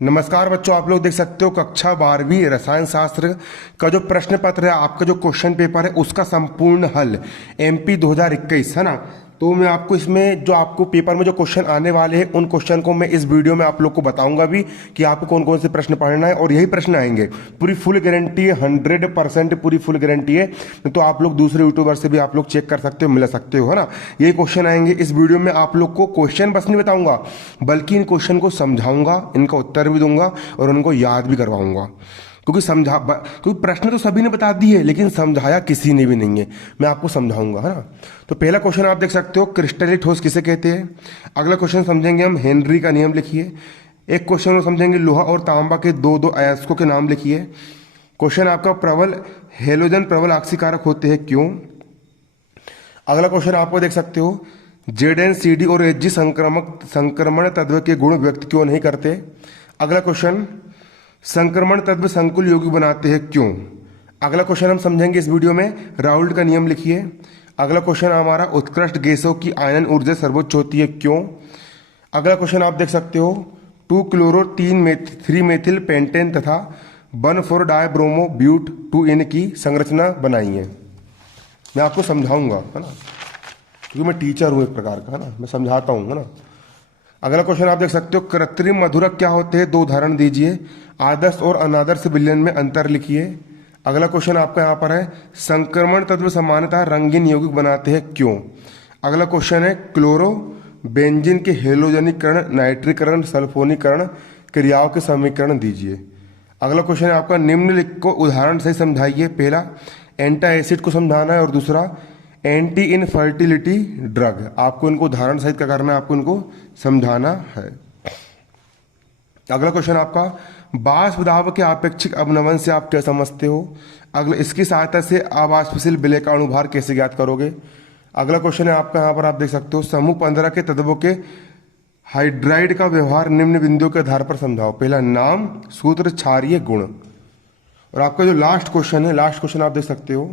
नमस्कार बच्चों, आप लोग देख सकते हो कक्षा 12वीं रसायन शास्त्र का जो प्रश्न पत्र है, आपका जो क्वेश्चन पेपर है उसका संपूर्ण हल एमपी 2021 है ना। तो मैं आपको इसमें जो आपको पेपर में जो क्वेश्चन आने वाले हैं उन क्वेश्चन को मैं इस वीडियो में आप लोग को बताऊंगा भी कि आपको कौन कौन से प्रश्न पढ़ना है, और यही प्रश्न आएंगे। पूरी फुल गारंटी है, 100% पूरी फुल गारंटी है। तो आप लोग दूसरे यूट्यूबर से भी आप लोग चेक कर सकते हो, मिला सकते हो, है ना। यही क्वेश्चन आएंगे इस वीडियो में। आप लोग को क्वेश्चन बस नहीं बताऊंगा, बल्कि इन क्वेश्चन को समझाऊंगा, इनका उत्तर भी दूंगा और उनको याद भी करवाऊंगा। क्योंकि प्रश्न तो सभी ने बता दिए, लेकिन समझाया किसी ने भी नहीं है। मैं आपको समझाऊंगा, है ना। तो पहला क्वेश्चन आप देख सकते हो, क्रिस्टलीय ठोस किसे कहते हैं। अगला क्वेश्चन समझेंगे हम, हेनरी का नियम लिखिए। एक क्वेश्चन में समझेंगे, लोहा और तांबा के दो दो अयस्कों के नाम लिखिए। क्वेश्चन आपका, प्रबल हेलोजन प्रबल आक्सीकारक होते हैं, क्यों। अगला क्वेश्चन आपको देख सकते हो, जेड और एच संक्रमण तत्व के गुण व्यक्त क्यों नहीं करते। अगला क्वेश्चन, संक्रमण तत्व संकुल यौगिक बनाते हैं, क्यों। अगला क्वेश्चन हम समझेंगे इस वीडियो में, राउल्ट का नियम लिखिए। अगला क्वेश्चन हमारा, उत्कृष्ट गैसों की आयनन ऊर्जा सर्वोच्च होती है, क्यों। अगला क्वेश्चन आप देख सकते हो, 2 क्लोरो 3 मेथिल पेंटेन तथा 1,4 डायब्रोमो ब्यूट 2 की संरचना बनाई है। मैं आपको समझाऊंगा, है ना, क्योंकि मैं टीचर हूं एक प्रकार का, है ना, मैं समझाता हूं, है ना। अगला क्वेश्चन आप देख सकते हो, कृत्रिम मधुरक क्या होते हैं, 2 उदाहरण दीजिए। आदर्श और अनादर्श विलयन में अंतर लिखिए। अगला क्वेश्चन आपका यहाँ पर है, संक्रमण तत्व सामान्यतः रंगीन यौगिक बनाते हैं, क्यों। अगला क्वेश्चन है, क्लोरो बेंजीन के हेलोजनीकरण, नाइट्रीकरण, सल्फोनीकरण क्रियाओं के समीकरण दीजिए। अगला क्वेश्चन है आपका, निम्नलिखित को उदाहरण से समझाइए। पहला, एंटा एसिड को समझाना है, और दूसरा एंटी इनफर्टिलिटी ड्रग। आपको इनको उदाहरण सहित क्या करना है, आपको इनको समझाना है। अगला क्वेश्चन आपका, वाष्प दाब के आपेक्षिक अवनमन से आप क्या समझते हो। अगला, इसकी सहायता से अवाष्पशील विलय का अणुभार कैसे ज्ञात करोगे। अगला क्वेश्चन है आपका, यहाँ पर आप देख सकते हो, समूह 15 के तत्वों के हाइड्राइड का व्यवहार निम्न बिंदुओं के आधार पर समझाओ। पहला, नाम, सूत्र, क्षारीय गुण। और आपका जो लास्ट क्वेश्चन है, लास्ट क्वेश्चन आप देख सकते हो,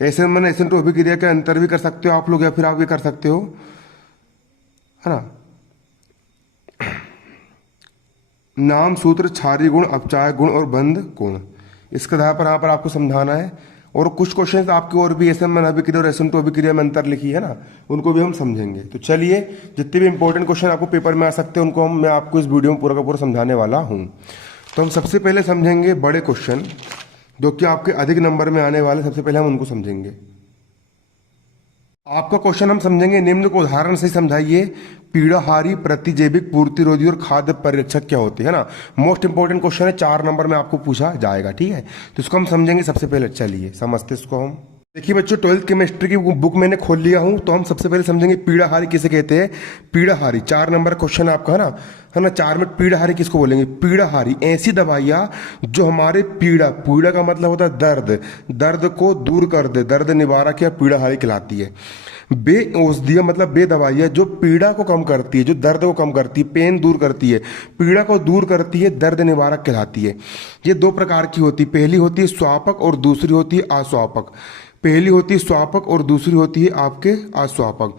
एसन टू अभिक्रिया के अंतर भी कर सकते हो आप लोग, या फिर आप ये कर सकते हो, है ना, नाम, सूत्र, क्षारीय गुण, अपचायक गुण और बंध गुण। इसके आधार पर यहाँ पर आपको समझाना है। और कुछ क्वेश्चन आपके और भी एसन अभिक्रिया और एसन टू अभिक्रिया में अंतर लिखी है ना, उनको भी हम समझेंगे। तो चलिए, जितने भी इंपॉर्टेंट क्वेश्चन आपको पेपर में आ सकते हैं उनको मैं आपको इस वीडियो में पूरा का पूरा समझाने वाला हूँ। तो हम सबसे पहले समझेंगे बड़े क्वेश्चन, जो कि आपके अधिक नंबर में आने वाले। सबसे पहले हम उनको समझेंगे। आपका क्वेश्चन हम समझेंगे, निम्न को उदाहरण से समझाइए। पीड़ाहारी, प्रतिजैविक, पूर्तिरोधी और खाद्य परिरक्षक क्या होते हैं, ना। मोस्ट इंपॉर्टेंट क्वेश्चन है, 4 नंबर में आपको पूछा जाएगा, ठीक है। तो इसको हम समझेंगे सबसे पहले। चलिए समझते इसको हम। देखिए बच्चों, 12th केमिस्ट्री की बुक मैंने खोल लिया हूं। तो हम सबसे पहले समझेंगे पीड़ाहारी किसे कहते हैं। पीड़ाहारी 4 नंबर क्वेश्चन आपका, है ना 4 में। पीड़ाहारी किसको बोलेंगे। पीड़ाहारी ऐसी दवाइयां जो हमारे पीड़ा का मतलब होता है दर्द, दर्द को दूर कर दे, दर्द निवारक या पीड़ाहारी कहलाती है। बे औषधियां मतलब बे दवाइयां जो पीड़ा को कम करती है, जो दर्द को कम करती है, पेन दूर करती है, पीड़ा को दूर करती है, दर्द निवारक कहलाती है। ये 2 प्रकार की होती है, पहली होती है स्वापक और दूसरी होती है अस्वापक। पहली होती है स्वापक और दूसरी होती है आपके अस्वापक।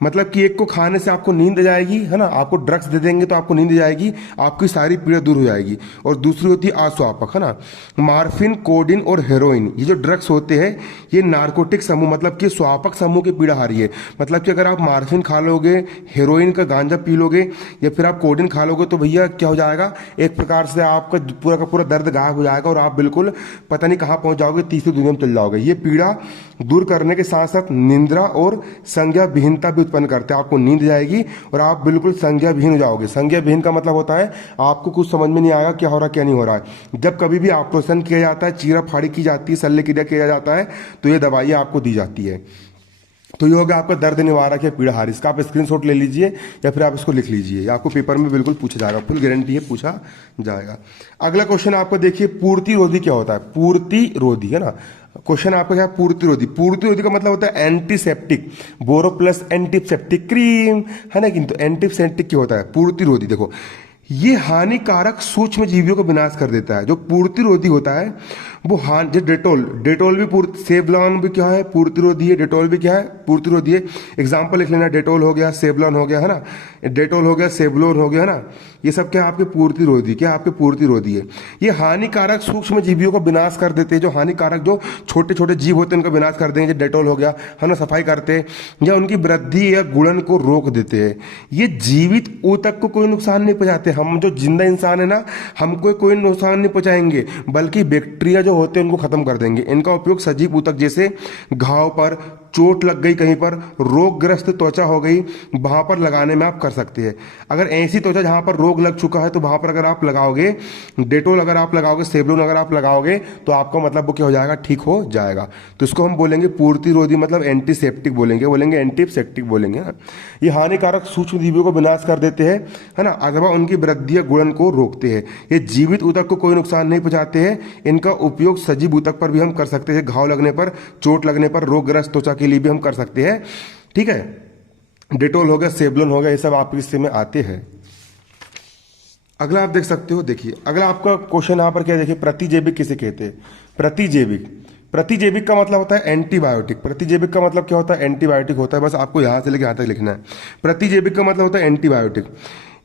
मतलब कि एक को खाने से आपको नींद आ जाएगी, है ना, आपको ड्रग्स दे देंगे तो आपको नींद आ जाएगी, आपकी सारी पीड़ा दूर हो जाएगी। और दूसरी होती है अस्वापक, है ना। मार्फिन, कोडिन और हेरोइन, ये जो ड्रग्स होते हैं ये नार्कोटिक समूह, मतलब कि स्वापक समूह की पीड़ाहारी है। मतलब कि अगर आप मार्फिन खा लोगे, हेरोइन का गांजा पी लोगे, या फिर आप कोडिन खा लोगे, तो भैया क्या हो जाएगा, एक प्रकार से आपका पूरा का पूरा दर्द गायब हो जाएगा और आप बिल्कुल पता नहीं कहाँ पहुंच जाओगे, तीसरी दुनिया में चल जाओगे। ये पीड़ा दूर करने के साथ साथ निंद्रा और संज्ञा विहीनता भी उत्पन्न करते हैं। आपको नींद जाएगी और आप बिल्कुल संज्ञा विहीन हो जाओगे। संज्ञा विहीन का मतलब होता है आपको कुछ समझ में नहीं आएगा क्या हो रहा है क्या नहीं हो रहा है। जब कभी भी ऑपरेशन किया जाता है, चीरा फाड़ी की जाती है, शल्य क्रिया किया जाता है, तो ये दवाइयाँ आपको दी जाती है। तो ये हो गया आपका दर्द निवारक या पीड़ाहारी। इसका आप स्क्रीनशॉट ले लीजिए या फिर आप इसको लिख लीजिए, आपको पेपर में बिल्कुल पूछा जाएगा, फुल गारंटी है पूछा जाएगा। अगला क्वेश्चन आपको देखिए, पूर्तिरोधी क्या होता है। पूर्तिरोधी, है ना, क्वेश्चन आपका क्या, पूर्तिरोधी। पूर्तिरोधी का मतलब होता है एंटीसेप्टिक, बोरो प्लस एंटीसेप्टिक क्रीम, है ना। किंतु एंटीसेप्टिक क्या होता है, पूर्तिरोधी। देखो, ये हानिकारक सूक्ष्म जीवियों को विनाश कर देता है। जो पूर्तिरोधी होता है वो हाँ जो डेटोल, डेटोल भी सेवलॉन भी क्या है, पूर्तिरोधी है। डेटोल भी क्या है, पूर्तिरोधी है। एग्जाम्पल लिख लेना, डेटोल हो गया, सेवलॉन हो गया, है ना, डेटोल हो गया, सेवलोन हो गया, है ना, ये सब क्या आपके पूर्तिरोधी, क्या आपके पूर्तिरोधी है। ये हानिकारक सूक्ष्म जीवियों का विनाश कर देते हैं, जो हानिकारक जो छोटे छोटे जीव होते हैं उनका विनाश कर देंगे, डेटोल हो गया, है ना, सफाई करते हैं, या उनकी वृद्धि या गुणन को रोक देते हैं। ये जीवित ऊतक को कोई नुकसान नहीं पहुंचाते। हम जो जिंदा इंसान है ना, हमको कोई नुकसान नहीं पहुंचाएंगे, बल्कि बैक्टीरिया जो होते हैं उनको खत्म कर देंगे। इनका उपयोग सजीव ऊतक जैसे घाव पर, चोट लग गई कहीं पर, रोगग्रस्त त्वचा हो गई, वहां पर लगाने में आप कर सकते हैं। अगर ऐसी त्वचा जहां पर रोग लग चुका है तो वहां पर अगर आप लगाओगे डेटोल, अगर आप लगाओगे सेवलोन, अगर आप लगाओगे तो आपका मतलब वो क्या हो जाएगा, ठीक हो जाएगा। तो इसको हम बोलेंगे पूर्तिरोधी, मतलब एंटीसेप्टिक बोलेंगे एंटीसेप्टिक बोलेंगे ना। ये हानिकारक सूक्ष्म जीवियों को विनाश कर देते हैं, है ना, अथवा उनकी वृद्धि या गुणन को रोकते हैं। ये जीवित ऊतक को कोई नुकसान नहीं पहुंचाते हैं। इनका उपयोग सजीव ऊतक पर भी हम कर सकते हैं, घाव लगने पर, चोट लगने पर, रोगग्रस्त त्वचा के लिए भी हम कर सकते हैं। ठीक है, डेटोल हो गया, सेवलोन हो गया, ये सब आपके हिस्से में आते हैं। अगला आप देख सकते हो, देखिए अगला आपका क्वेश्चन यहाँ पर क्या है, देखिए प्रतिजैविक किसे कहते हैं। प्रतिजैविक, प्रतिजैविक का मतलब होता है एंटीबायोटिक। प्रतिजैविक का मतलब क्या होता है, एंटीबायोटिक होता है। बस आपको यहां से लेकर यहां तक लिखना है। प्रतिजैविक का मतलब होता है एंटीबायोटिक।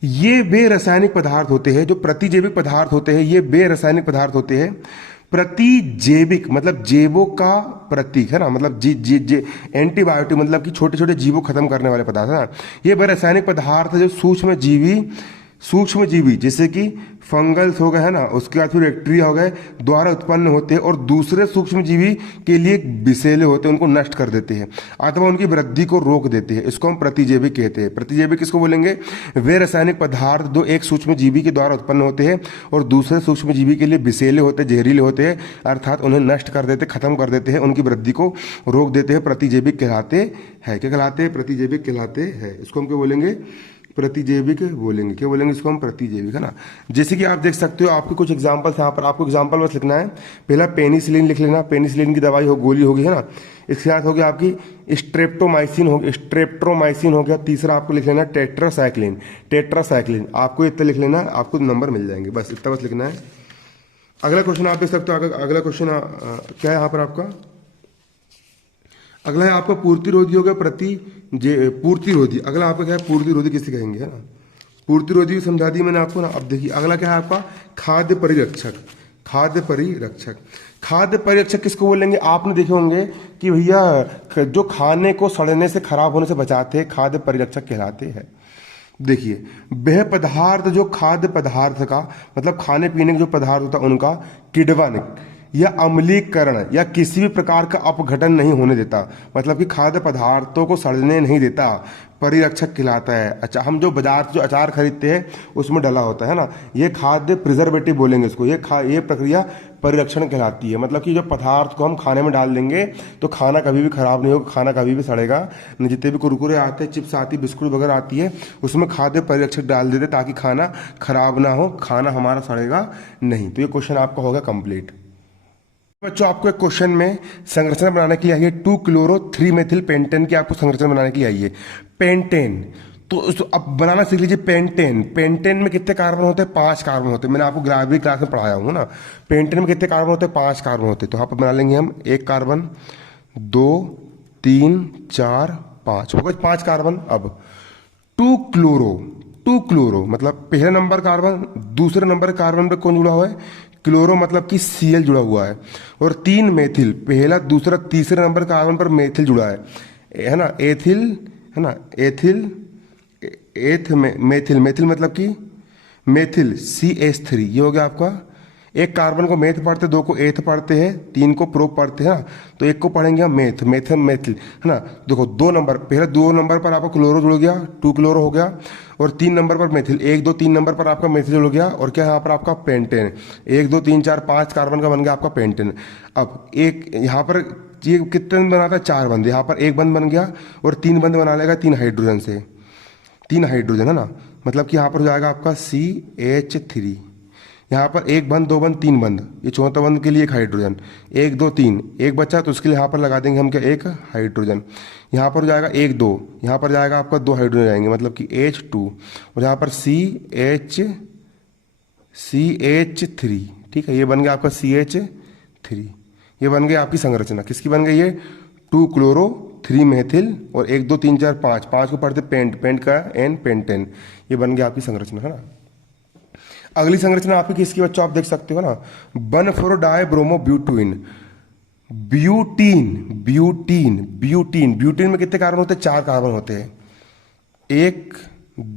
ये वे रासायनिक पदार्थ होते हैं, जो प्रतिजैविक पदार्थ होते हैं, ये वे रासायनिक पदार्थ होते हैं। प्रतिजैविक मतलब जैवों का प्रतीक, है ना, मतलब जी जी जी एंटीबायोटिक मतलब कि छोटे छोटे जीवों खत्म करने वाले पदार्थ, है ना। ये वे रासायनिक पदार्थ है जो सूक्ष्म जीवी जैसे कि फंगल्स हो गए, है ना, उसके बाद फिर बैक्टीरिया हो गए, द्वारा उत्पन्न होते हैं और दूसरे सूक्ष्म जीवी के लिए विषैले होते हैं, उनको नष्ट कर देते हैं अथवा उनकी वृद्धि को रोक देते हैं। इसको हम प्रतिजैविक कहते हैं। प्रतिजैविक किसको बोलेंगे, वे रासायनिक पदार्थ जो एक सूक्ष्म जीवी के द्वारा उत्पन्न होते हैं और दूसरे सूक्ष्म जीवी के लिए विषैले होते हैं, जहरीले होते हैं, अर्थात उन्हें नष्ट कर देते, खत्म कर देते हैं, उनकी वृद्धि को रोक देते हैं, प्रतिजैविक कहलाते हैं। क्या कहलाते हैं, प्रतिजैविक कहलाते हैं। इसको हम क्या बोलेंगे, प्रतिजैविक बोलेंगे। क्या बोलेंगे इसको हम, प्रतिजैविक, है ना। जैसे कि आप देख सकते हो, आपके कुछ एग्जांपल्स यहाँ पर, आपको एग्जांपल बस लिखना है। पहला पेनिसिलिन लिख लेना, पेनिसिलिन की दवाई हो, गोली होगी, है ना। इसके साथ हो गया आपकी स्ट्रेप्टोमाइसिन हो गया। तीसरा आपको लिख लेना टेट्रासाइक्लिन। आपको इतना लिख लेना, आपको नंबर मिल जाएंगे, बस इतना बस लिखना है। अगला क्वेश्चन आप देख सकते हो। अगला क्वेश्चन क्या है यहाँ पर आपका, अगला है आपका पूर्तिरोधी हो गया, पूर्तिरोधी। अगला आपका क्या है, पूर्तिरोधी किसे कहेंगे, है ना। पूर्तिरोधी समझा दी मैंने आपको ना। अब देखिए अगला क्या है आपका, खाद्य परिरक्षक। खाद्य परिरक्षक किसको बोलेंगे, आपने देखे होंगे कि भैया जो खाने को सड़ने से, खराब होने से बचाते हैं, खाद्य परिरक्षक कहलाते हैं। देखिए वह पदार्थ जो खाद्य पदार्थ का मतलब खाने पीने के जो पदार्थ होता है उनका किण्वन या अम्लीकरण या किसी भी प्रकार का अपघटन नहीं होने देता, मतलब कि खाद्य पदार्थों को सड़ने नहीं देता, परिरक्षक कहलाता है। अच्छा, हम जो बाजार से जो अचार खरीदते हैं उसमें डला होता है ना, ये खाद्य प्रिजर्वेटिव बोलेंगे इसको। ये प्रक्रिया परिरक्षण कहलाती है। मतलब कि जो पदार्थ को हम खाने में डाल देंगे तो खाना कभी भी खराब नहीं होगा, खाना कभी भी सड़ेगा नहीं। जितने भी कुरकुरे आते हैं, चिप्स आती है, बिस्कुट वगैरह आती है, उसमें खाद्य परिरक्षक डाल देते ताकि खाना खराब ना हो, खाना हमारा सड़ेगा नहीं। तो ये क्वेश्चन आपका होगा कंप्लीट। बच्चों आपको एक क्वेश्चन में संरचना बनाने के लिए आई है 2-क्लोरो-3-मेथिल पेंटेन की, आपको संरचना बनाने के लिए आई है। पेंटेन तो अब बनाना सीख लीजिए। पेंटेन में कितने कार्बन होते हैं, 5 कार्बन होते हैं। मैंने आपको ग्राविटी क्लास में पढ़ाया हूँ ना। पेंटेन में कितने कार्बन होते हैं, 5 कार्बन होते हैं। तो यहाँ पर बना लेंगे हम 1 कार्बन, 2, 3, 4, 5 हो गए 5 कार्बन। अब 2 क्लोरो मतलब पहले नंबर कार्बन, दूसरे नंबर कार्बन पे कौन जुड़ा हुआ है, क्लोरो मतलब कि Cl जुड़ा हुआ है। और 3 मेथिल, पहला दूसरा तीसरे नंबर कार्बन पर मेथिल जुड़ा है ना, एथिल, है ना, मेथिल मतलब कि मेथिल CH3, ये हो गया आपका। एक कार्बन को मेथ पढ़ते, 2 को एथ पढ़ते हैं, 3 को प्रोप पढ़ते हैं, तो एक को पढ़ेंगे हम मेथिल, है ना। देखो 2 नंबर, पहले 2 नंबर पर आपका क्लोरो जुड़ गया, 2 क्लोरो हो गया, और 3 नंबर पर मेथिल, 1, 2, 3 नंबर पर आपका मेथिल जुड़ गया, और क्या यहाँ पर आपका पेंटेन, 1, 2, 3, 4, 5 कार्बन का बन गया आपका पेंटेन। अब एक यहाँ पर ये कितने बंद बनाता है, 4 बंद, यहाँ पर 1 बंद बन गया और 3 बंद बना लेगा 3 हाइड्रोजन से, 3 हाइड्रोजन, है ना। मतलब कि यहाँ पर हो जाएगा आपका CH3, यहाँ पर 1 बंद, 2 बंद, 3 बंद, ये चौथा बंद के लिए 1 हाइड्रोजन, 1, 2, 3, एक बच्चा, तो उसके लिए यहाँ पर लगा देंगे हम क्या, 1 हाइड्रोजन। यहाँ पर हो जाएगा 1, 2, यहाँ पर जाएगा आपका 2 हाइड्रोजन जाएंगे, मतलब कि H2, और यहाँ पर CH3, ठीक है, ये बन गया आपका CH3। 3। ये बन गई आपकी संरचना, किसकी बन गई है? 2 क्लोरो 3 मेथिल और 1 2 3 4 5, 5 को पढ़ते पेंट, पेंट का एन पेंटेन। ये बन गई आपकी संरचना, है ना। अगली संरचना आपकी किसकी बच्चों आप देख सकते हो ना, 1,4 die bromo butene. Butene butene butene butene में कितने कार्बन होते हैं? 4 कार्बन होते हैं, 1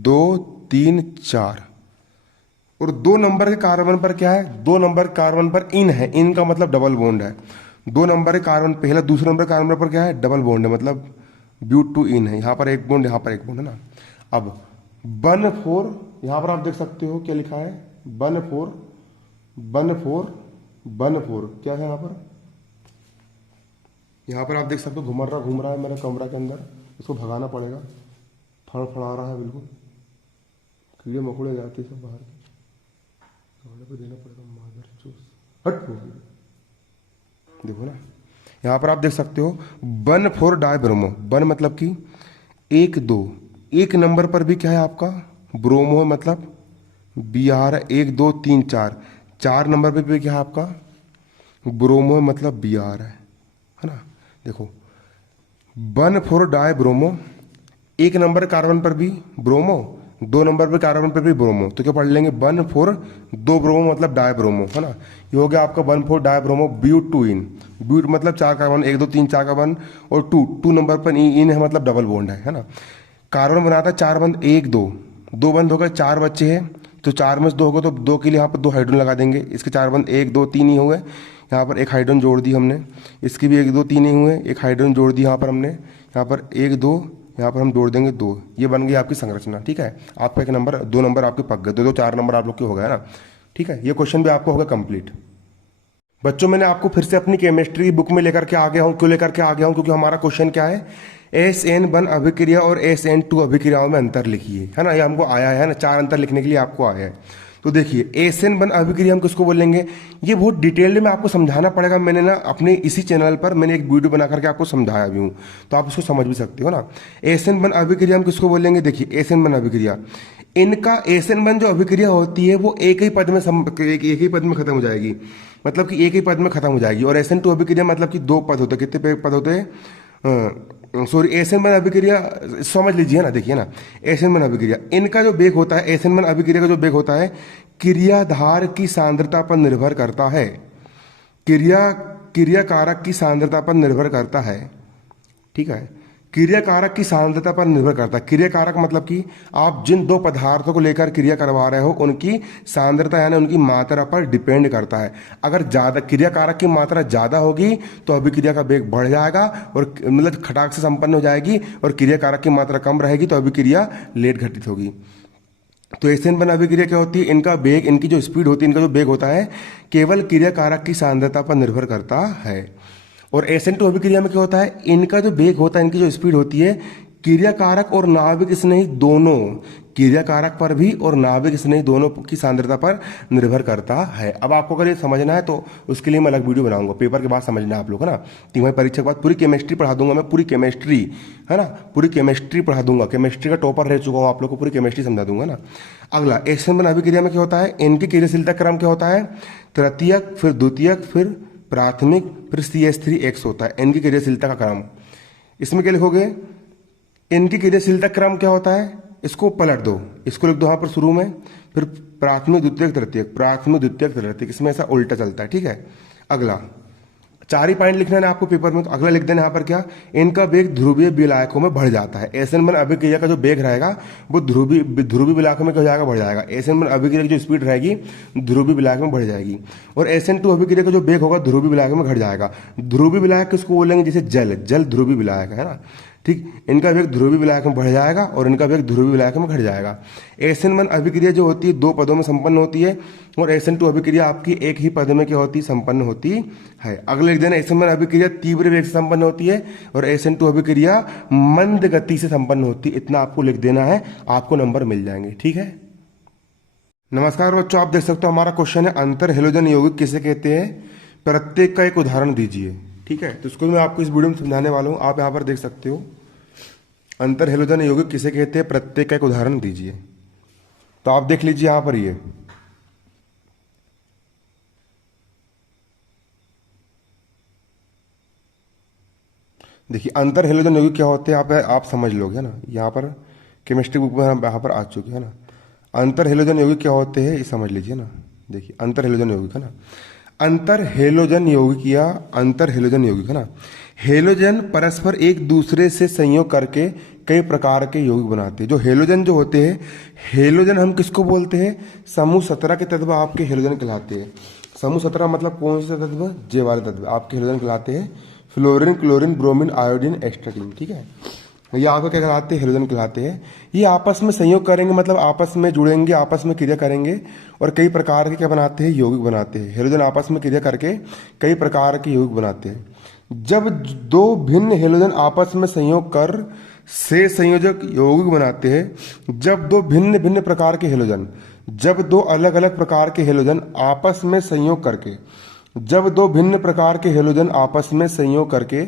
2 3 4। और 2 नंबर के कार्बन पर क्या है? 2 नंबर कार्बन पर इन है, इन का मतलब डबल बॉन्ड है। 2 नंबर के कार्बन पहला, दूसरे नंबर कार्बन पर क्या है? डबल बॉन्ड है, मतलब ब्यूट टू इन है। यहां पर एक बॉन्ड, यहां पर एक बॉन्ड, है ना। अब 1,4 यहां पर आप देख सकते हो क्या लिखा है? 1,4 1,4 1,4 क्या है यहाँ पर आप देख सकते हो घूम रहा है मेरे कमरा के अंदर, इसको भगाना पड़ेगा, फड़फड़ा रहा है बिल्कुल, कीड़े मकोड़े जाते सब बाहर, पे देना पड़ेगा मादर चूस, हट। देखो ना, यहाँ पर आप देख सकते हो 1,4 डाई ब्रोमो। 1 मतलब कि 1 2, 1 नंबर पर भी क्या है आपका? ब्रोमो है, मतलब Br है। 1 2 3 4, 4 नंबर पर भी क्या है आपका? ब्रोमो है, मतलब Br है ना। देखो 1,4 डाई ब्रोमो, 1 नंबर कार्बन पर भी ब्रोमो, 2 नंबर पर कार्बन पर भी ब्रोमो, तो क्या पढ़ लेंगे? 1,4 2 ब्रोमो मतलब डाई ब्रोमो, है ना। ये हो गया आपका 1,4 डाई ब्रोमो ब्यूटीन। ब्यूट मतलब 4 कार्बन, 1 2 3 4 कार्बन, और 2 नंबर पर इन है, मतलब डबल बॉन्ड है ना। कार्बन बनाता है 4 बंद, 1 2, 2 बंद हो गए, 4 बच्चे हैं, तो 4 में से 2 होगा तो 2 के लिए यहाँ पर 2 हाइड्रोजन लगा देंगे। इसके 4 बंद 1 2 3 ही हुए, यहाँ पर एक हाइड्रोजन जोड़ दी हमने। इसके भी 1 2 3 ही हुए, एक हाइड्रोजन जोड़ दी यहाँ पर हमने। यहाँ पर 1 2, यहाँ पर हम जोड़ देंगे 2। ये बन गई आपकी संरचना, ठीक है। आपका 1 नंबर 2 नंबर आपके पक गए, 2 2 4 नंबर आप लोग के हो गए ना, ठीक है। ये क्वेश्चन भी आपको होगा कंप्लीट। बच्चों मैंने आपको फिर से अपनी केमिस्ट्री बुक में लेकर के आ गया हूँ। क्यों लेकर के आ गया हूँ? क्योंकि हमारा क्वेश्चन क्या है? SN1 अभिक्रिया और SN2 अभिक्रियाओं में अंतर लिखिए, है ना। ये हमको आया है ना, 4 अंतर लिखने के लिए आपको आया है। तो देखिए SN1 अभिक्रिया हम किसको बोलेंगे? ये बहुत डिटेल्ड में आपको समझाना पड़ेगा। मैंने ना अपने इसी चैनल पर मैंने एक वीडियो बना करके आपको समझाया भी हूँ, तो आप उसको समझ भी सकते हो ना। SN1 अभिक्रिया हम किसको बोलेंगे? देखिए SN1 अभिक्रिया, इनका SN1 जो अभिक्रिया होती है वो एक ही पद में एक ही पद में खत्म हो जाएगी, मतलब कि एक ही पद में खत्म हो जाएगी। और SN2 अभिक्रिया मतलब कि 2 पद होते हैं। कितने पद होते हैं? सॉरी, SN1 अभिक्रिया समझ लीजिए ना, देखिए ना, SN1 अभिक्रिया, इनका जो वेग होता है, SN1 अभिक्रिया का जो वेग होता है क्रियाधार की सांद्रता पर निर्भर करता है। क्रिया कारक की सांद्रता पर निर्भर करता है, ठीक है। क्रिया कारक की सांद्रता पर निर्भर करता है। क्रिया कारक मतलब कि आप जिन 2 पदार्थों को लेकर क्रिया करवा रहे हो उनकी सांद्रता यानी उनकी मात्रा पर डिपेंड करता है। अगर ज्यादा क्रिया कारक की मात्रा ज्यादा होगी तो अभिक्रिया का वेग बढ़ जाएगा और मतलब खटाक से संपन्न हो जाएगी, और क्रिया कारक की मात्रा कम रहेगी तो अभिक्रिया लेट घटित होगी। तो SN1 अभिक्रिया क्या होती है? इनका वेग, इनकी जो स्पीड होती है, इनका जो वेग होता है केवल क्रिया कारक की सांद्रता पर निर्भर करता है। और SN2 अभिक्रिया में क्या होता है? इनका जो वेग होता है, इनकी जो स्पीड होती है क्रिया कारक और नाभिक स्नेही दोनों, क्रिया कारक पर भी और नाभिक स्नेही दोनों की सांद्रता पर निर्भर करता है। अब आपको अगर ये समझना है तो उसके लिए मैं अलग वीडियो बनाऊंगा, पेपर के बाद समझना है आप लोग, है ना। तिमाही परीक्षा के बाद पूरी केमिस्ट्री पढ़ा दूंगा मैं, पूरी केमिस्ट्री, है ना, पूरी केमिस्ट्री पढ़ा दूंगा। केमिस्ट्री का टॉपर रह चुका हूँ, आप लोग को पूरी केमिस्ट्री समझा दूंगा ना। अगला SN1 अभिक्रिया में क्या होता है? इनकी क्रियाशीलता क्रम क्या होता है? तृतीयक, फिर द्वितीयक, फिर प्राथमिक, फिर CH3X होता है इनकी क्रियाशीलता का क्रम। इसमें क्या लिखोगे? इनकी क्रियाशीलता क्रम क्या होता है? इसको पलट दो, इसको लिख दो यहाँ पर शुरू में, फिर प्राथमिक द्वितीयक तृतीयक, प्राथमिक द्वितीयक तृतीयक, इसमें ऐसा उल्टा चलता है, ठीक है। अगला 4 ही पॉइंट लिखना है आपको पेपर में, तो अगला लिख देना यहाँ पर क्या? इनका वेग ध्रुवीय विलायकों में बढ़ जाता है। SN1 अभिक्रिया का जो वेग रहेगा वो ध्रुवीय विलायकों में क्या हो जाएगा? बढ़ जाएगा। SN1 अभिक्रिया की जो स्पीड रहेगी ध्रुवीय विलायक में बढ़ जाएगी। और SN2 अभिक्रिया का जो वेग होगा ध्रुवीय विलायक में घट जाएगा। ध्रुवीय विलायक किसको बोलेंगे? जैसे जल ध्रुवीय विलायक है ना, ठीक। इनका वेग ध्रुवीय विलायक में बढ़ जाएगा और इनका वेग ध्रुवीय विलायक में घट जाएगा। SN1 अभिक्रिया जो होती है 2 पदों में संपन्न होती है, और SN2 अभिक्रिया आपकी एक ही पद में क्या होती है? संपन्न होती है। अगले लिख देना SN1 अभिक्रिया तीव्र वेग से संपन्न होती है और SN2 अभिक्रिया मंद गति से संपन्न होती है। इतना आपको लिख देना है, आपको नंबर मिल जाएंगे, ठीक है। नमस्कार बच्चों, आप देख सकते हो हमारा क्वेश्चन है अंतर हेलोजन यौगिक किसे कहते हैं? प्रत्येक का एक उदाहरण दीजिए, ठीक है। तो इसको मैं आपको इस वीडियो में समझाने वाला हूँ। आप यहाँ पर देख सकते हो अंतर हेलोजन यौगिक किसे कहते हैं, प्रत्येक का एक उदाहरण दीजिए। तो आप देख लीजिए यहाँ पर देखिए अंतर हेलोजन यौगिक क्या होते हैं आप समझ लोगे, है ना। यहाँ पर केमिस्ट्री बुक में हम यहाँ पर आ चुके हैं ना। अंतर हेलोजन यौगिक क्या होते हैं ये समझ लीजिए ना। देखिए अंतर हेलोजन यौगिक, है ना। अंतर हेलोजन यौगिक या अंतर हेलोजन यौगिक, है ना। हेलोजन परस्पर एक दूसरे से संयोग करके कई प्रकार के यौगिक बनाते हैं। जो हेलोजन जो होते हैं, हेलोजन हम किसको बोलते हैं, समूह 17 के तत्व आपके हेलोजन कहलाते हैं। समूह 17 मतलब कौन से तत्व, जे वाले तत्व आपके हेलोजन कहलाते हैं। Fluorine, chlorine, bromine, iodine, astatine, ठीक है। ये आपको क्या कहलाते हैं, हेलोजन कहलाते हैं। ये आपस में संयोग करेंगे, मतलब आपस में जुड़ेंगे, आपस में क्रिया करेंगे और कई प्रकार के क्या बनाते हैं, यौगिक बनाते हैं। हेलोजन आपस में क्रिया करके कई प्रकार के यौगिक बनाते हैं। जब दो भिन्न हेलोजन आपस में संयोग कर से संयोजक यौगिक बनाते हैं। जब दो भिन्न भिन्न प्रकार के हेलोजन, जब दो अलग अलग प्रकार के हेलोजन आपस में संयोग करके, जब दो भिन्न प्रकार के हेलोजन आपस में संयोग करके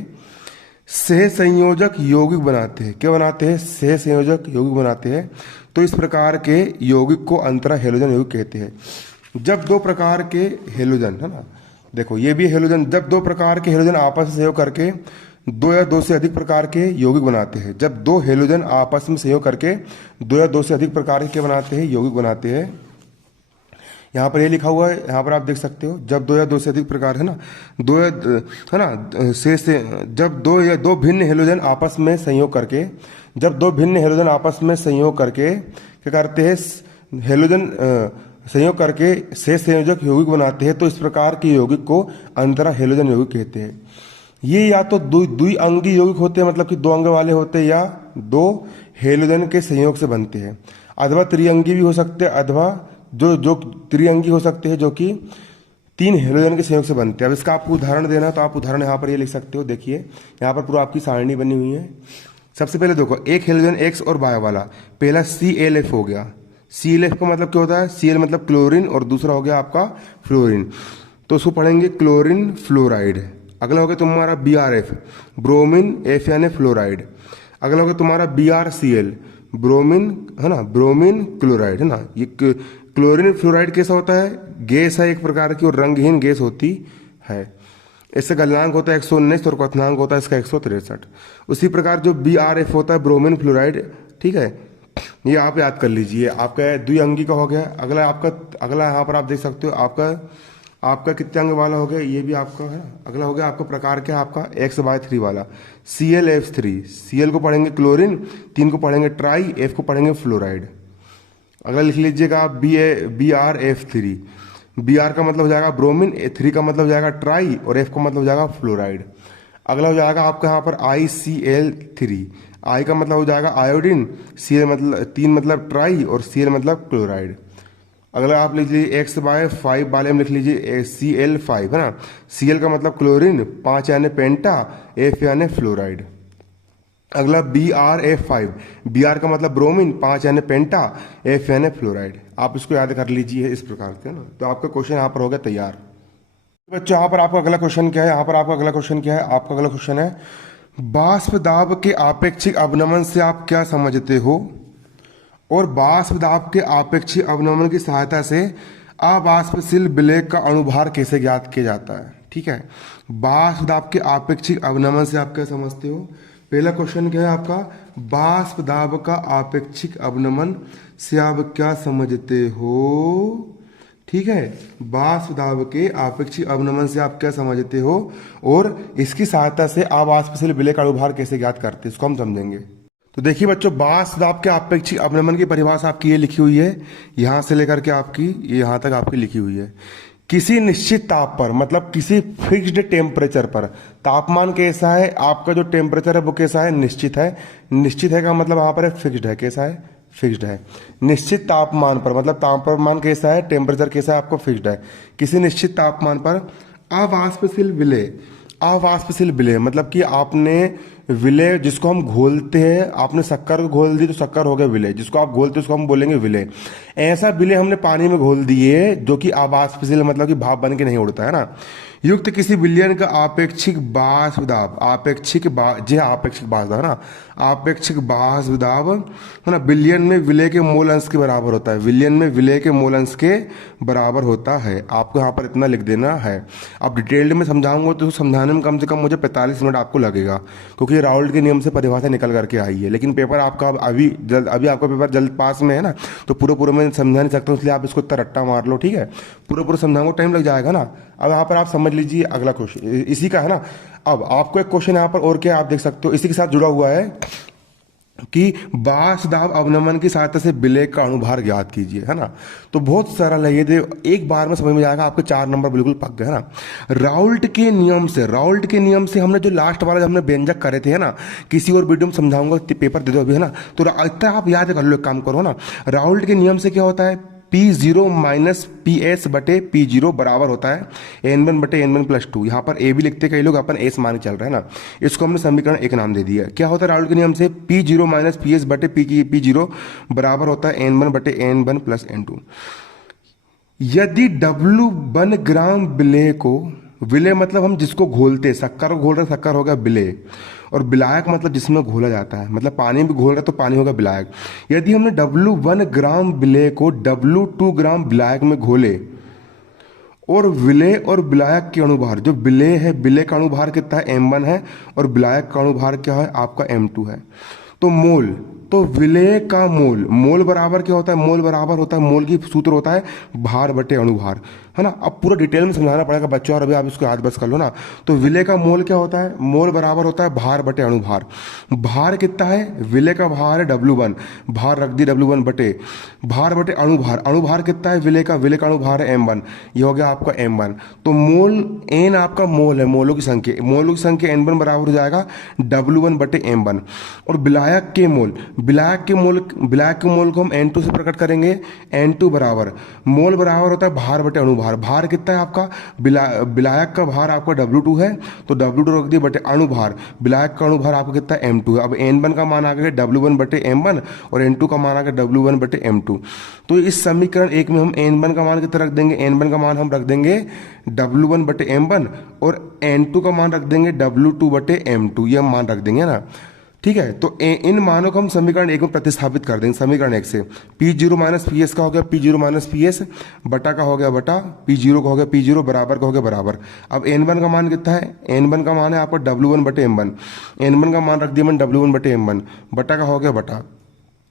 सह संयोजक यौगिक बनाते हैं। क्या बनाते हैं, सह संयोजक यौगिक बनाते हैं। तो इस प्रकार के यौगिक को अंतरा हेलोजन यौगिक कहते हैं। जब दो प्रकार के हेलोजन, है ना, देखो ये भी हेलोजन, जब दो प्रकार के हेलोजन आपस में संयोग करके दो या दो से अधिक प्रकार के यौगिक बनाते हैं। जब दो हेलोजन आपस में संयोग करके दो या दो से अधिक प्रकार के बनाते हैं, यौगिक बनाते हैं। यहाँ पर ये लिखा हुआ है, यहाँ पर आप देख सकते हो, जब दो या दो से अधिक प्रकार, है ना, दो या, है ना, से जब दो या दो भिन्न हेलोजन आपस में संयोग करके, जब दो भिन्न हेलोजन आपस में संयोग करके क्या करते हैं, हेलोजन संयोग करके से संयोजक यौगिक बनाते हैं। तो इस प्रकार के यौगिक को अंतरा हेलोजन यौगिक कहते हैं। ये या तो द्विअंगी यौगिक होते हैं, मतलब कि दो अंग वाले होते हैं, या दो हेलोजन के संयोग से बनते हैं। अथवा त्रिअंगी भी हो सकते हैं, अथवा जो त्रिअंगी हो सकते हैं, जो कि तीन हेलोजन के संयोग से बनते हैं। अब इसका आपको उदाहरण देना, तो आप उदाहरण यहाँ पर ये लिख सकते हो। देखिए यहाँ पर पूरा आपकी सारणी बनी हुई है। सबसे पहले देखो, एक हेलोजन एक्स और वाई वाला, पहला ClF हो गया। ClF का मतलब क्या होता है, Cl मतलब क्लोरीन, और दूसरा हो गया आपका फ्लोरीन। तो उसको पढ़ेंगे क्लोरीन फ्लोराइड। अगला हो गया तुम्हारा BrF, ब्रोमीन, F यानी फ्लोराइड। अगला हो गया तुम्हारा BrCl, ब्रोमीन, है ना, ब्रोमीन क्लोराइड, है ना। ये क्लोरीन फ्लोराइड कैसा होता है, गैस है एक प्रकार की और रंगहीन गैस होती है। इससे गलनांक होता है 119 और क्वथनांक होता है इसका 163। उसी प्रकार जो BrF होता है, ब्रोमीन फ्लोराइड, ठीक है, ये आप याद कर लीजिए। आपका द्विअंगी का हो गया। अगला यहाँ पर आप देख सकते हो, आपका कितने अंग वाला हो गया, ये भी आपका है। अगला हो गया आपका प्रकार क्या है, आपका XY3 वाला, ClF3। Cl को पढ़ेंगे क्लोरीन, 3 को पढ़ेंगे ट्राई, F को पढ़ेंगे फ्लोराइड। अगला लिख लीजिएगा BrF3। Br का मतलब हो जाएगा ब्रोमीन, 3 का मतलब हो जाएगा ट्राई, और F का मतलब हो जाएगा फ्लोराइड। अगला हो जाएगा आपका यहाँ पर ICl3। I का मतलब हो जाएगा आयोडीन, Cl मतलब 3 मतलब ट्राई, और Cl मतलब क्लोराइड। अगला आप लिख लीजिए XY5 वाले में लिख लीजिए Cl5, है ना। Cl का मतलब क्लोरीन, 5 यानी पेंटा, F यानी फ्लोराइड। अगला BrF5, Br का मतलब ब्रोमीन, 5 यानी पेंटा, F यानी फ्लोराइड। आप इसको याद कर लीजिए इस प्रकार से, ना। तो आपका क्वेश्चन यहाँ पर हो गया तैयार। बच्चों यहाँ पर आपका अगला क्वेश्चन क्या है, आपका अगला क्वेश्चन है, वाष्प दाब के आपेक्षिक अवनमन से आप क्या समझते हो, और वाष्प दाब के आपेक्षिक अवनमन की सहायता से अवाष्पशील विलेय का अणुभार कैसे ज्ञात किया जाता है। ठीक है, वाष्प दाब के आपेक्षिक अवनमन से आप क्या समझते हो। पहला क्वेश्चन क्या है आपका, वाष्प दाब का आपेक्षिक अवनमन से आप क्या समझते हो। ठीक है, वाष्प दाब के आपेक्षिक अवनमन से आप क्या समझते हो, और इसकी सहायता से अवाष्पशील विलेय का अणुभार कैसे ज्ञात करते हैं, इसको हम समझेंगे। तो देखिए बच्चों, वाष्प दाब के आपेक्षिक अवनमन की परिभाषा आपकी ये लिखी हुई है, यहां से लेकर के आपकी यहां तक आपकी लिखी हुई है। किसी निश्चित ताप पर, मतलब किसी फिक्स्ड टेम्परेचर पर, तापमान कैसा है, आपका जो टेम्परेचर है वो कैसा है, निश्चित है। निश्चित है का मतलब वहां पर है फिक्स्ड है, कैसा है, फिक्स्ड है। निश्चित तापमान पर मतलब तापमान कैसा है, टेम्परेचर कैसा है, आपको फिक्स्ड है। किसी निश्चित तापमान पर अवाष्पशील विलेय मतलब कि आपने विलेय जिसको हम घोलते हैं, आपने शक्कर को घोल दी तो शक्कर हो गया विलेय, जिसको आप घोलते हैं उसको हम बोलेंगे विलेय। ऐसा विलेय हमने पानी में घोल दिए जो कि अवाष्पशील मतलब कि भाप बन के नहीं उड़ता है ना, युक्त किसी विलयन का आपेक्षिक बाष्प दाब, आपेक्षिक बाष्प दाब ना, आपेक्षिक बाष्प दाब है ना, विलयन में विलेय के मोल अंश के बराबर होता है, विलयन में विलेय के मोल अंश के बराबर होता है। आपको यहाँ पर इतना लिख देना है। अब डिटेल्ड में समझाऊंगा तो समझाने में कम से कम मुझे 45 मिनट आपको लगेगा, क्योंकि राउल्ट के नियम से परिभाषा निकल करके आई है। लेकिन पेपर आपका अभी आपका पेपर जल्द पास में है ना, तो पूरा मैं समझा नहीं सकता हूँ, इसलिए आप इसको इतना रट्टा मार लो, ठीक है। पूरा समझाऊंगा, टाइम लग जाएगा ना। अब यहाँ पर आप समझ लीजिए अगला क्वेश्चन इसी का है ना। अब आपको एक क्वेश्चन यहाँ पर और क्या आप देख सकते हो, इसी के साथ जुड़ा हुआ है कि बाष्प दाब अवनमन की सहायता से विलेय का अणुभार ज्ञात कीजिए, है ना। तो बहुत सरल है ये, एक बार में समझ में जाएगा, आपके 4 नंबर बिल्कुल पक गए, है ना। राउल्ट के नियम से हमने जो लास्ट वाला हमने व्यंजक करे थे, है ना, किसी और वीडियो में समझाऊंगा, पेपर दे दो अभी, है ना। तो इतना आप याद कर लो, एक काम करो ना, राउल्ट के नियम से क्या होता है, P0 माइनस PS बटे P0 बराबर होता है N1 बटे N1 प्लस 2। यहाँ पर A भी लिखते कई लोग, अपन S मान के चल रहे हैं ना, इसको हमने समीकरण एक नाम दे दिया। क्या होता है राउल्ट के नियम से, P0 माइनस PS बटे P0 बराबर होता है N1 बटे N1 प्लस N2। यदि W1 ग्राम विलेय को, विलेय मतलब हम जिसको घोलते, शक्कर को घोल रहे, शक्कर होगा विलेय, और विलायक मतलब जिसमें घोला जाता है, मतलब पानी में घोल रहा तो पानी होगा विलायक। यदि हमने W1 ग्राम विलेय को W2 ग्राम विलायक में घोले और विलेय और विलायक के अणुभार, जो विलेय है, विलेय का अणुभार कितना है, M1 है, और विलायक का अणुभार क्या है, आपका M2 है। तो मोल, तो विलेय का मोल बराबर क्या होता है, मोल बराबर होता है, मोल की सूत्र होता है भार बटे अणुभार, है ना। अब पूरा डिटेल में समझाना पड़ेगा बच्चों, और अभी आप इसको याद बस कर लो ना। तो विलेय का मोल क्या होता है, मोल बराबर होता है भार बटे अणुभार। भार कितना है, विलेय का भार है W1, भार रख दी W1 बटे भार बटे अणुभार, अणुभार कितना है विलेय का अणुभार है M1, ये हो गया आपका M1। तो मोल N आपका मोल है, मोलों की संख्या N1 बराबर हो जाएगा W1 बटे M1। और विलायक के मोल को हम N2 से प्रकट करेंगे, N2 बराबर मोल बराबर होता है भार बटे अणुभार। भार कितना है आपका, विलायक का भार आपका W2 है, तो W2 रख दिए बटे अणुभार, विलायक का अणुभार आपका कितना है M2 है। अब N1 का मान आ गया W1 बटे M1 और N2 का मान आ गया W1 बटे M2। तो इस समीकरण एक में हम N1 का मान कितना रख देंगे, N1 का मान हम रख देंगे W1 बटे M1 और N2 का मान रख देंगे W2 बटे M2, ये हम मान रख देंगे ना, ठीक है। तो इन मानों को हम समीकरण एक में प्रतिस्थापित कर देंगे। समीकरण एक से P0 माइनस PS का हो गया P0 माइनस PS, बटा का हो गया बटा, P0 का हो गया P0, बराबर का हो गया बराबर। अब N1 का मान कितना है, N1 का मान है आपका W1 बटे M1, N1 का मान रख दिया मैंने W1 बटे M1, बटा का हो गया बटा।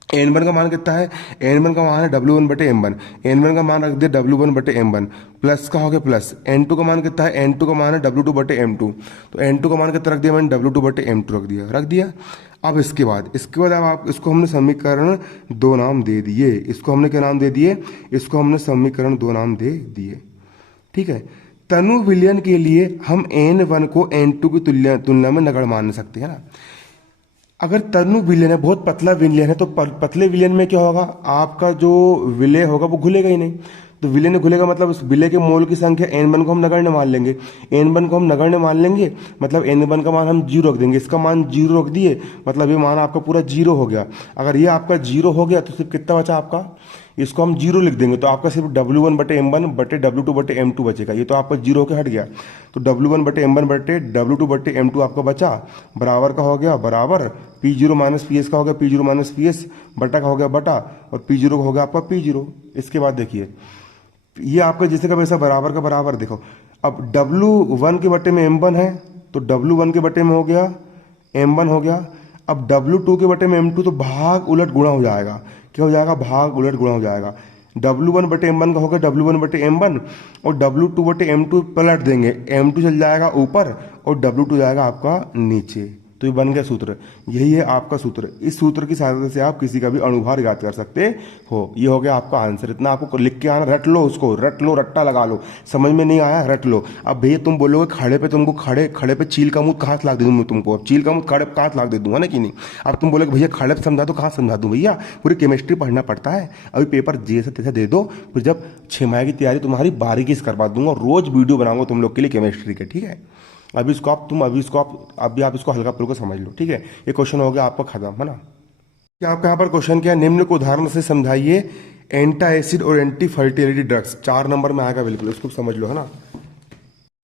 N1 का मान कितना है, N1 का मान है W1 बटे M1, N1 का मान रख दिया W1 बटे M1, प्लस का हो गया प्लस। N2 का मान कितना है, N2 का मान है W2 बटे M2, तो N2 का मान कितना रख दिया मैंने, W2 बटे M2 रख दिया। अब इसके बाद अब आप इसको हमने समीकरण 2 नाम दे दिए, इसको हमने क्या नाम दे दिए, इसको हमने समीकरण 2 नाम दे दिए, ठीक है। तनु विलयन के लिए हम N1 को N2 की तुलना में नगण्य मान सकते हैं ना। अगर तनु विलयन है, बहुत पतला विलयन है, तो पतले विलयन में क्या होगा, आपका जो विलय होगा वो घुलेगा ही नहीं। तो विलय नहीं घुलेगा मतलब उस विलय के मोल की संख्या N1 को हम नगण्य मान लेंगे, N1 को हम नगण्य मान लेंगे, मतलब N1 का मान हम 0 रख देंगे, इसका मान 0 रख दिए, मतलब ये मान आपका पूरा 0 हो गया। अगर ये आपका 0 हो गया तो सिर्फ कितना बचा आपका, इसको हम 0 लिख देंगे, तो आपका सिर्फ W1 बटे M1 बटे W2 बटे M2 बचेगा। ये तो आपका 0 होकर हट गया, तो W1 बटे M1 बटे W2 बटे M2 आपका बचा, बराबर का हो गया बराबर, P0 माइनस PS का हो गया P0 माइनस PS, बटा का हो गया बटा, और P0 का हो गया आपका P0। इसके बाद देखिए ये आपका जैसे का वैसा बराबर का बराबर, देखो अब W1 के बटे में M1 है, तो W1 के बटे में हो गया M1 हो गया। अब W2 के बटे में M2, तो भाग उलट गुणा हो जाएगा, क्या हो जाएगा, भाग उलट गुणा हो जाएगा। W1 बटे M1 का होगा W1 बटे M1, और W2 बटे M2 पलट देंगे, M2 चल जाएगा ऊपर और W2 जाएगा आपका नीचे, तो ये बन गया सूत्र। यही है आपका सूत्र। इस सूत्र की सहायता से आप किसी का भी अणुभार ज्ञात कर सकते हो। ये हो गया आपका आंसर। इतना आपको लिख के आना, रट लो उसको, रट लो, रट्टा लगा लो, समझ में नहीं आया रट लो। अब भैया तुम बोलोगे खड़े पे, तुमको खड़े पे चील का मुंह कहाँ से लाग दे दूँ तुमको, अब चील का मुंह खड़े पे कहाँ से लाग दे दूंगा ना कि नहीं। अब तुम बोलोगे भैया खड़े पे समझा दो, कहाँ समझा दूँ भैया, पूरी केमिस्ट्री पढ़ना पड़ता है। अभी पेपर जैसे तैसे दे दो, फिर जब 6 माह की तैयारी तुम्हारी बारीकी से करवा दूंगा, रोज वीडियो बनाऊंगा तुम लोग के लिए केमिस्ट्री के, ठीक है। अभी आप इसको हल्का फुल्का समझ लो, ठीक है। ये क्वेश्चन हो गया आपका खत्म, है ना। क्या आपका यहाँ पर क्वेश्चन क्या है, निम्न को उदाहरण से समझाइए एंटा एसिड और एंटी फर्टिलिटी ड्रग्स, 4 नंबर में आएगा बिल्कुल, इसको समझ लो, है ना।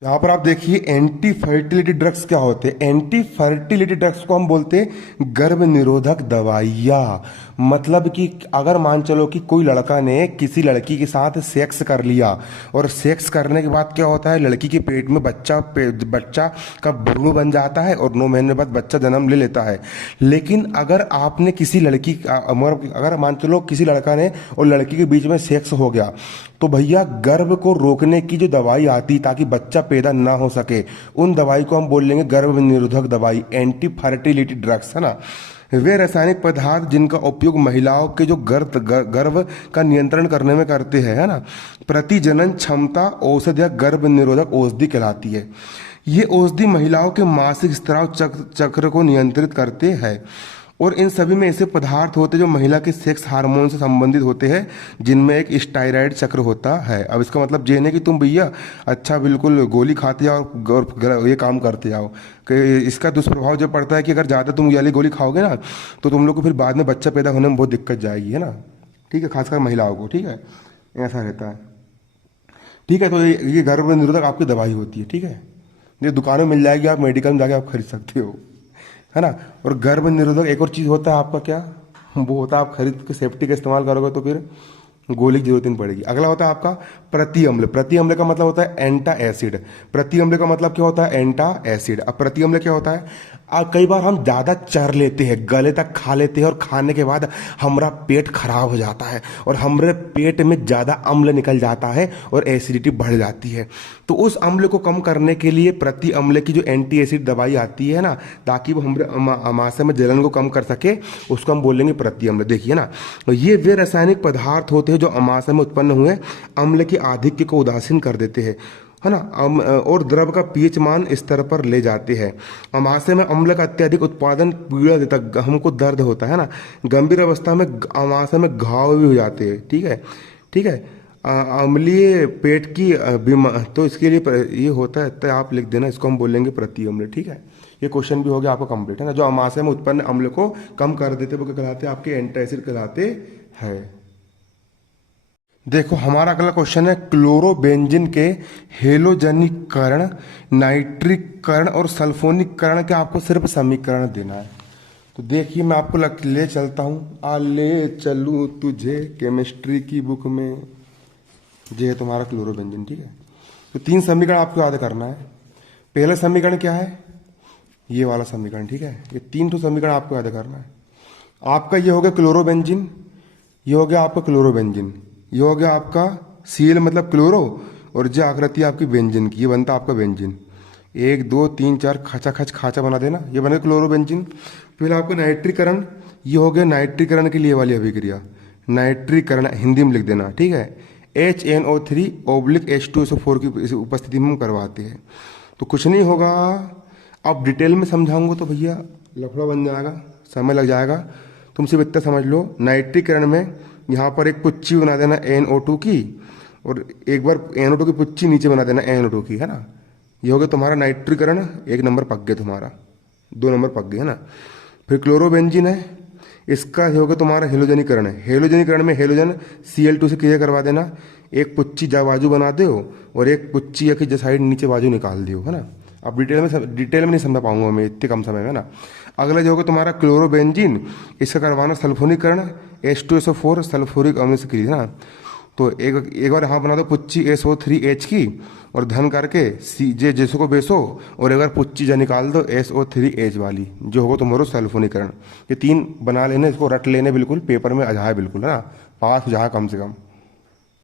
यहाँ पर आप देखिए एंटी फर्टिलिटी ड्रग्स क्या होते हैं। एंटी फर्टिलिटी ड्रग्स को हम बोलते हैं गर्भ निरोधक दवाइयाँ। मतलब कि अगर मान चलो कि कोई लड़का ने किसी लड़की के साथ सेक्स कर लिया और सेक्स करने के बाद क्या होता है, लड़की के पेट में बच्चा का भ्रूण बन जाता है और 9 महीने बाद बच्चा जन्म ले लेता है। लेकिन अगर आपने किसी लड़की अगर मान चलो किसी लड़का ने और लड़की के बीच में सेक्स हो गया, तो भैया गर्भ को रोकने की जो दवाई आती ताकि बच्चा पैदा ना हो सके, उन दवाई को हम बोल लेंगे गर्भ निरोधक दवाई, एंटी फर्टिलिटी ड्रग्स, है ना। वे रासायनिक पदार्थ जिनका उपयोग महिलाओं के जो गर्भ का नियंत्रण करने में करते हैं, है ना। प्रतिजनन क्षमता औषधि या गर्भ निरोधक औषधि कहलाती है। ये औषधि महिलाओं के मासिक स्राव चक्र को नियंत्रित करते हैं। और इन सभी में ऐसे पदार्थ होते हैं जो महिला के सेक्स हार्मोन से संबंधित होते हैं, जिनमें एक स्टाइराइड चक्र होता है। अब इसका मतलब ये नहीं कि तुम भैया अच्छा बिल्कुल गोली खाते जाओ और ये काम करते जाओ, कि इसका दुष्प्रभाव जो पड़ता है कि अगर ज़्यादा तुम ये वाली गोली खाओगे ना, तो तुम लोग को फिर बाद में बच्चा पैदा होने में बहुत दिक्कत जाएगी, है ना, ठीक है, खासकर महिलाओं को, ठीक है, ऐसा रहता है, ठीक है। तो ये गर्भ निरोधक आपकी दवाई होती है, ठीक है, ये दुकानों में मिल जाएगी, आप मेडिकल में जाके आप खरीद सकते हो, है ना। और गर्भ निरोधक एक और चीज़ होता है आपका क्या, वो होता है आप खरीद के सेफ्टी का इस्तेमाल करोगे तो फिर गोली की जरूरत नहीं पड़ेगी। अगला होता है आपका प्रति अम्ल। प्रति अम्ल का मतलब होता है एंटा एसिड। प्रति अम्ल का मतलब क्या होता है, एंटा एसिड। अब प्रति अम्ल क्या होता है, कई बार हम ज़्यादा चर लेते हैं, गले तक खा लेते हैं और खाने के बाद हमारा पेट खराब हो जाता है और हमारे पेट में ज़्यादा अम्ल निकल जाता है और एसिडिटी बढ़ जाती है। तो उस अम्ल को कम करने के लिए प्रति अम्ल की जो एंटी एसिड दवाई आती है ना, ताकि वो हमारे अमाशय में जलन को कम कर सके, उसको हम बोलेंगे प्रति अम्ल। देखिए ना, ये वे रासायनिक पदार्थ होते हैं जो अमाशय में उत्पन्न हुए अम्ल के आधिक्य को उदासीन कर देते हैं, है ना, और द्रव का पीएच मान स्तर पर ले जाते हैं। अमाशय में अम्ल का अत्यधिक उत्पादन पीड़ा देता, हमको दर्द होता है ना, गंभीर अवस्था में अमाशय में घाव भी हो जाते हैं, ठीक है, ठीक है। अम्लीय पेट की बीमारी, तो इसके लिए ये होता है, तो आप लिख देना, इसको हम बोलेंगे प्रति अम्ल, ठीक है। ये क्वेश्चन भी हो गया आपका कंप्लीट, है ना। जो अमाशय में उत्पन्न अम्ल को कम कर देते वो क्या कहलाते हैं, आपके एंटासिड कहलाते हैं। देखो हमारा अगला क्वेश्चन है, क्लोरोबेंजिन के हेलोजनीकरण, नाइट्रीकरण और सल्फोनीकरण के आपको सिर्फ समीकरण देना है। तो देखिए मैं आपको ले चलता हूँ, ले चलूँ तुझे केमिस्ट्री की बुक में, ये है तुम्हारा क्लोरोबेंजिन, ठीक है। तो 3 समीकरण आपको याद करना है। पहला समीकरण क्या है, ये वाला समीकरण, ठीक है। ये 3 समीकरण आपको याद करना है। आपका ये हो गया क्लोरोबेंजिन, ये हो गया आपका क्लोरोबेंजिन, ये हो गया आपका सीएल मतलब क्लोरो, और जो आकृति आपकी बेंजीन की, ये बनता आपका बेंजीन। 1 2 3 4 खाचा खच खाचा बना देना, ये बने क्लोरोबेंजीन। फिर आपका नाइट्रीकरण, ये हो गया नाइट्रीकरण के लिए वाली अभिक्रिया, नाइट्रीकरण हिंदी में लिख देना, ठीक है। HNO3/H2SO4 की उपस्थिति में हम करवाते हैं। तो कुछ नहीं होगा, अब डिटेल में समझाऊंगा तो भैया लफड़ा बन जाएगा, समय लग जाएगा। तुम सिर्फ इतना समझ लो, नाइट्रीकरण में यहाँ पर एक पुच्ची बना देना NO2 की, और एक बार NO2 की पुच्ची नीचे बना देना NO2 की, है ना। ये हो गया तुम्हारा नाइट्रीकरण, 1 नंबर पक गया तुम्हारा, 2 नंबर पक गए, है ना। फिर क्लोरोबेंजीन है, इसका ये हो गया तुम्हारा हेलोजनीकरण है। हेलोजनीकरण में हेलोजन Cl2 से क्रिया करवा देना, एक पुच्ची जा बाजू बना दो और एक पुच्ची या कि साइड नीचे बाजू निकाल दियो, है ना। अब डिटेल में नहीं समझा पाऊंगा मैं इतने कम समय में ना। अगला जो होगा तुम्हारा क्लोरोबेंजीन, इसका करवाना सल्फोनीकरण, H2SO4 सल्फ्यूरिक अम्ल से क्रिया, ना। तो एक बार यहाँ बना दो पुच्ची SO3H की और धन करके जैसो को बेसो, और एक बार पुच्ची जा निकाल दो SO3H वाली, जो होगा तुम्हारा सल्फोनीकरण। ये 3 बना लेने, इसको रट लेने, बिल्कुल पेपर में आ जाए, बिल्कुल, है ना, पास हो जाए कम से कम।